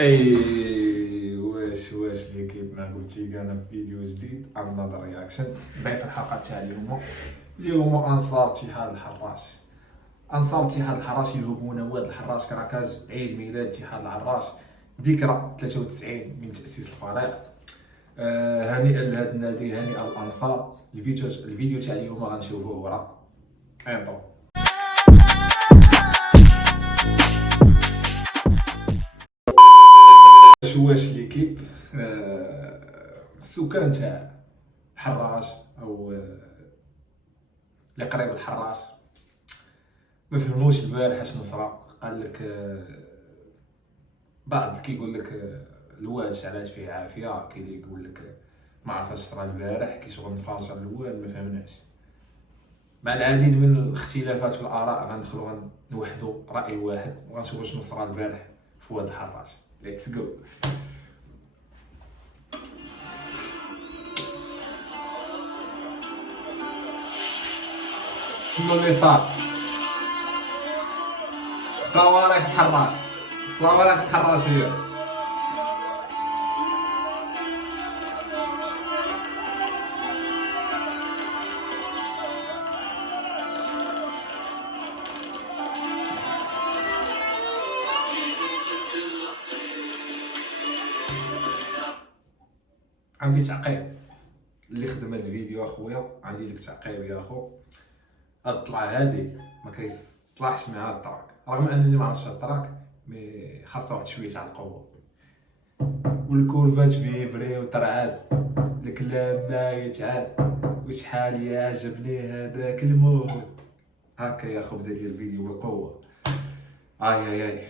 اي واش ليكيب ما قلتي انا في فيديو جديد عن نظر رياكشن. ضيف الحلقه تاع اليوم انصار اتحاد الحراش. انصار اتحاد الحراش يلهبون واد الحراش كراكاج عيد ميلاد اتحاد الحراش، ذكرى 93 من تاسيس الفريق. هنيئا لهذا النادي، هنيئا الانصار. الفيديو تاع اليوم غنشوفوه ورا انطو. واش ليكيب السكان تاع الحراش او اللي قريب الحراش ما فهموش البارح شنو صرا. قال لك بعض كيقول لك الواد شعلات فيه عافيه، كاين اللي يقول لك ما عرفاش صرا البارح، كي شغل نفرجر الواد ما فهمناش. مع العديد من الاختلافات في الاراء غندخلوا نوحدوا راي واحد وغنشوفوا شنو صرا البارح في واد الحراش. ليتس جو. شنو اللي صار؟ صواريخ الحراش، صواريخ الحراشية. عندي تعقيب اللي خدم هاد الفيديو اخويا، عندي لك تعقيب يا اخو. هاد الطلعه هادي ما كيصلحش مع هاد التراك، رغم انني ما عرفتش هاد التراك، مي خاصها واحد شويه تاع القوه والكورفات فيبري وطرعاد. الكلام ما يتعاد وشحال يعجبني هذاك المود. هكا يا اخو بدا ديال الفيديو بالقوه. اي اي اي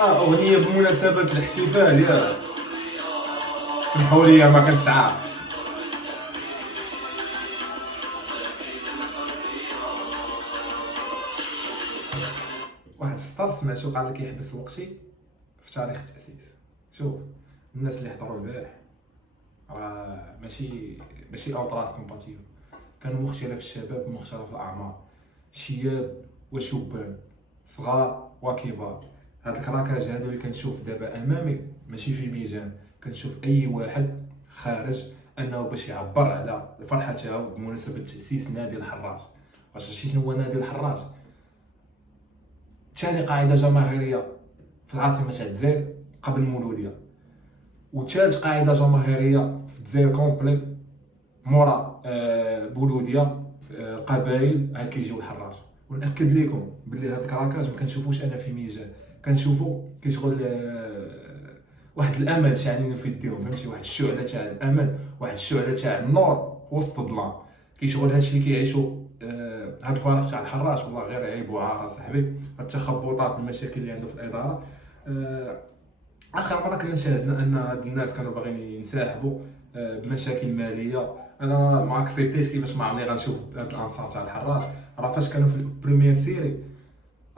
اغنيه بمناسبه الاحتفال يا سمحوا لي ما كنتش عارف. واحد السطر سمعتو قال لك يحبس وقتي في تاريخ التاسيس. شوف الناس اللي حضروا البارح راه ماشي اوتراس كومباتيبل، كانوا مختلف الشباب بمختلف الاعمار، شياب وشبان، صغار وكبار. هاد الكراكاج هادو اللي كنشوف دابا امامي ماشي في ميزان، كنشوف اي واحد خارج انه باش يعبر على الفرحه تاعو بمناسبه تاسيس نادي الحراش. واش شنو هو نادي الحراش؟ ثاني قاعده جماهيريه في العاصمه تاع الجزائر قبل المولوديه، وثالث قاعده جماهيريه في الجزائر كومبلي مورا بولوديه. قبائل عاد كيجيو الحراش. ونأكد لكم بلي هاد الكراكاج ما كنشوفوش انا في ميزان، كنشوفو كيشغل واحد الامل شاعلين في يديهم، فهمتي؟ واحد الشعله تاع الامل، واحد الشعله تاع النور وسط الظلام. كيشغل هادشي اللي كيعيشوا هاد الفريق تاع الحراش. والله غير عيب وعار صاحبي، التخبطات والمشاكل اللي عنده في الاداره. اخر مره كنا شاهدنا ان هاد الناس كانوا باغيين ينسحبوا بمشاكل ماليه. انا ما اكسبتيش كيفاش ما عمري غنشوف هاد الانصار تاع الحراش. راه فاش كانوا في البريمير سيري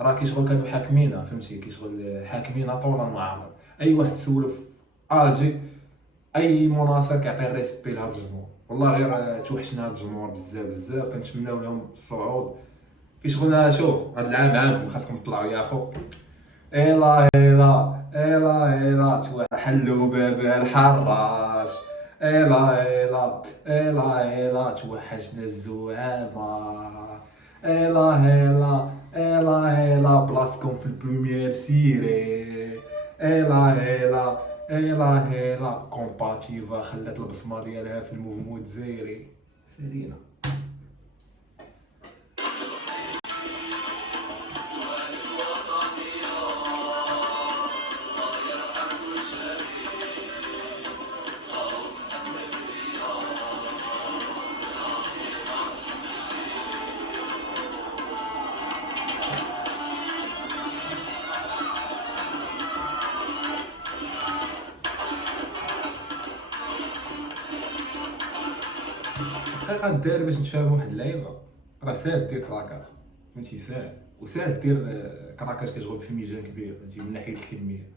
راه كيشغل كانوا حاكمينها، فهمتي؟ كيشغل حاكمينها طولا وعرضا. اي واحد تسولو في الجي اي مناصر كيعطي الريسبي لهاد الجمهور. والله غير توحشنا هاد الجمهور بزاف بزاف، كنتمناو لهم الصعود. كيشغل شوف هاد العام عامكم خاصكم تطلعوا يا اخو. إلا إلا إلا إلا توحلوا باب الحراش. إلا إلا إلا إلا توحشنا الزعامة. إلا إلا إلا إلا بلاصتكم في البريمير سيري. إلا إلا إلا إلا كومباتيفا خلات البصمة ديالها في الموفمون الجزائري. سالينا. الحقيقه الدراري باش نتفاهموا واحد اللعيبه، راه ساهل دير كراكاج، فهمتي، ساهل وساهل دير كراكاج كتغلب في ميزان كبير، فهمتي، من ناحيه الكميه.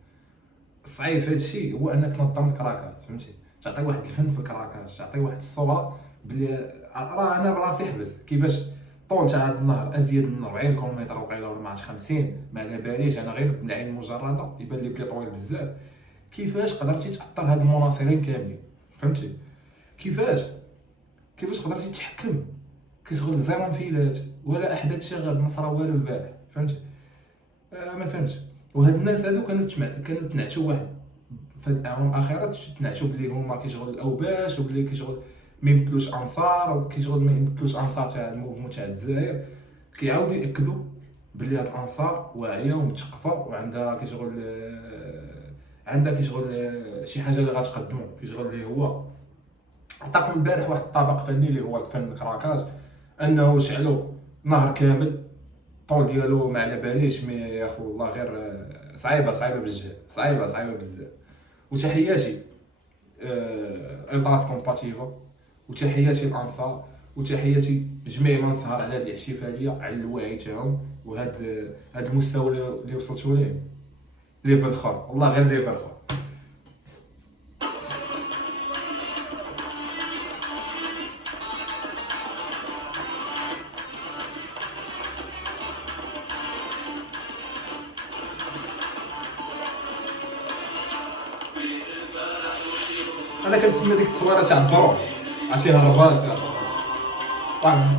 الصعيب في هذا الشيء هو انك تنظم الكراكاج، فهمتي، تعطي واحد الفن في الكراكاج، تعطي واحد الصوره بلي راه انا براسي حبس كيفاش طول تاع هذا النهر ازيد من 40 كيلومتر وقيله ولا ما عرفتش 50، ما على باليش انا غير بالعين المجرده يبان لي بلي طويل بزاف. كيفاش قدرتي تاثر هاد المناصرين كاملين، فهمتي، كيفاش قدرتي تحكم كتغل زيرو انفلات ولا احداث شغب ما صرا والو البارح، فهمتي. ما فهمتش. وهاد الناس هادو كانوا تنعشوا واحد في هاد الاعوام الاخيره، تنعشوا بلي هما كيشغل الاوباش وبلي كيشغل ما يمثلوش انصار وكيشغل ما يمثلوش انصار تاع الموفمون تاع الجزائر. كيعاودوا ياكدوا بلي هاد الانصار واعيه ومتثقفه وعندها كيشغل شي حاجه اللي غتقدمو كيشغل اللي هو. عطاكم البارح واحد الطبق فني اللي هو الفن الكراكاج، انه شعلوا نهر كامل الطول ديالو ما على باليش، مي يا خو الله غير صعيبه بزاف، صعيبه بزاف. وتحياتي التراس كومباتيفا، وتحياتي الانصار، وتحياتي جميع من سهر على هذه الاحتفاليه على الوعي تاعهم وهذا المستوى اللي وصلتوا ليه. ليفل اخر والله، غير ليفل اخر. انا كنتسنى ديك التصويره تاع الدرون عرفتي هربات،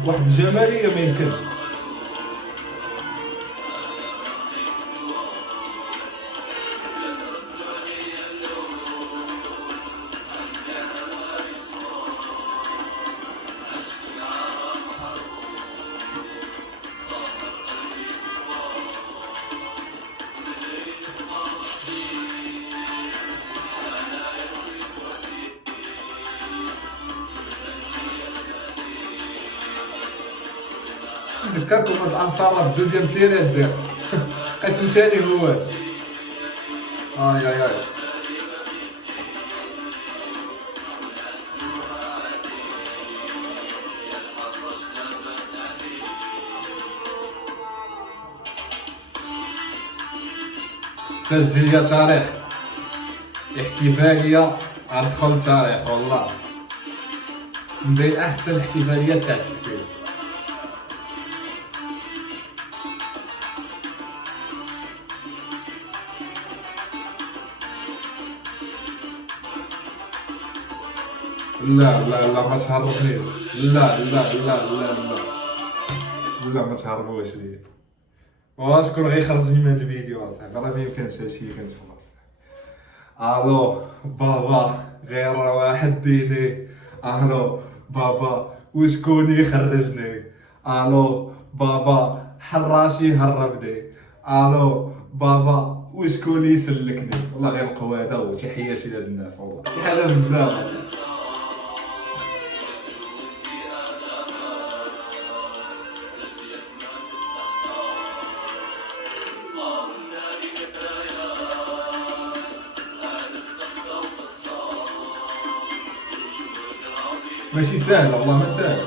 واحد الجماليه ما يمكنش. ذكرتكم هاد الانصار في الدوزيام سيري دير قسم ثاني هو اي سجل يا تاريخ، احتفاليه غندخل التاريخ والله، من احسن الاحتفاليات تاع التكسير. لا ما تهربنيش، لا ما تهربوش ليا. وشكون غيخرجني من هذا الفيديو اصاحبي؟ راه ما يمكنش هادشي اللي كنشوف اصاحبي. الو بابا غير واحد ديني، الو بابا وشكون يخرجني، الو بابا حراشي هربني، الو بابا وشكون يسلكني. والله غير القواده وتحياتي لهاد الناس، والله شي حاجه بزاف. ماشي ساهل والله، ما ساهل.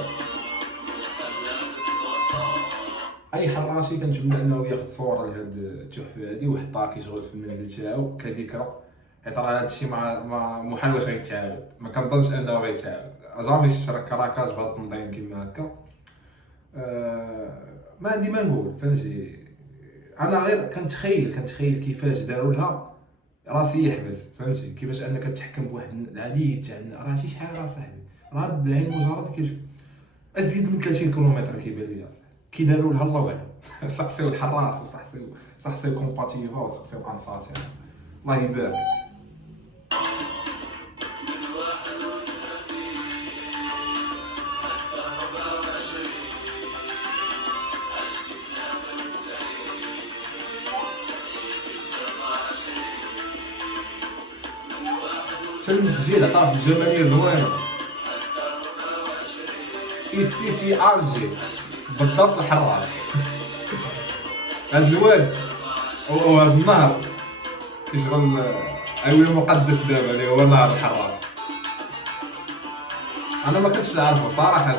اي حراشي كنتمنى انه ياخذ صوره لهاد التحفه هادي ويحطها كيشغل في المنزل تاعو كذكرى، حيت راه هادشي ما محال واش غيتعاود، ما كنظنش انه غيتعاود. جامي شرا كراكاج بهاد التنظيم كيما هكا. ما عندي ما نقول، فهمتي. انا غير كنتخيل كيفاش داروا لها راسي يحبس، فهمتي، كيفاش انك تتحكم بواحد العديد تاع راه شي شحال اصاحبي، راه بالعين المجرد كيف ازيد من 30 كيلومتر كيبان لي اصاحبي. كي داروا لها الله اعلم. سقسيو الحراس وسقسيو كومباتيفا وسقسيو الانصار تاعها، الله يبارك. المسجد عطاه الجماليه زوينه، السيسي الجي بالضبط الحراش. هاد الواد وهاد النهر كيشغل ايوا مقدس دابا اللي هو نهر الحراش. انا ما كنتش نعرفو صراحه.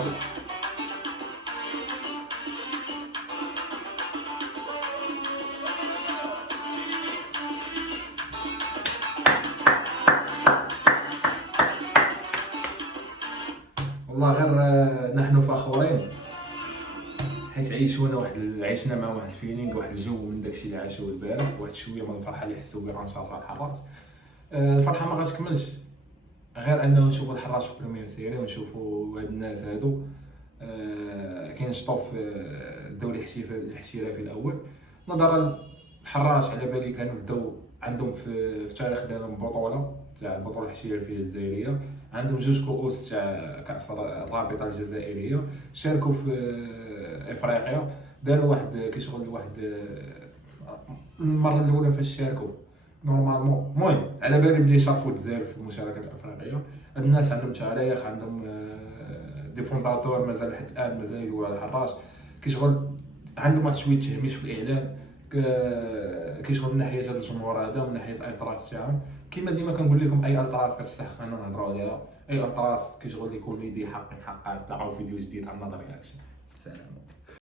حيت عشنا معاهم واحد الفيلينغ، واحد الجو من داكشي اللي عاشوه البارح، واحد شويه من الفرحه اللي حسوا بها غنشاطوا على الحراج. الفرحه ما غتكملش غير انه نشوفوا الحراج في بريمير سيري، ونشوفوا هاد الناس هادو كينشطوا في الدوري الاحترافي الاول. نظرا الحراج على بالي كانوا بداو عندهم في التاريخ ديالهم بطوله تاع البطوله الاحترافيه الجزائريه، عندهم جوج كؤوس تاع كاس الرابطه الجزائريه، شاركوا في افريقيا، داروا واحد كيشغل واحد المره الاولى فاش شاركوا نورمالمون. المهم على بالي بلي شرفوا الجزائر في المشاركات الافريقيه. هاد الناس عندهم تاريخ، عندهم دي فونداتور مازال لحد الان مازال يدوروا على الحراج، كيشغل عندهم واحد شويه تهميش في الاعلام، كيشغل من ناحيه هذا الجمهور هذا ومن ناحيه الالتراس تاعهم. كيما ديما كنقول لكم اي التراس كتستحق اننا نهضروا عليها، اي التراس كيشغل يكون ليدي حق نحقق نطلعوا فيديو جديد عن نظري اكشن. السلام.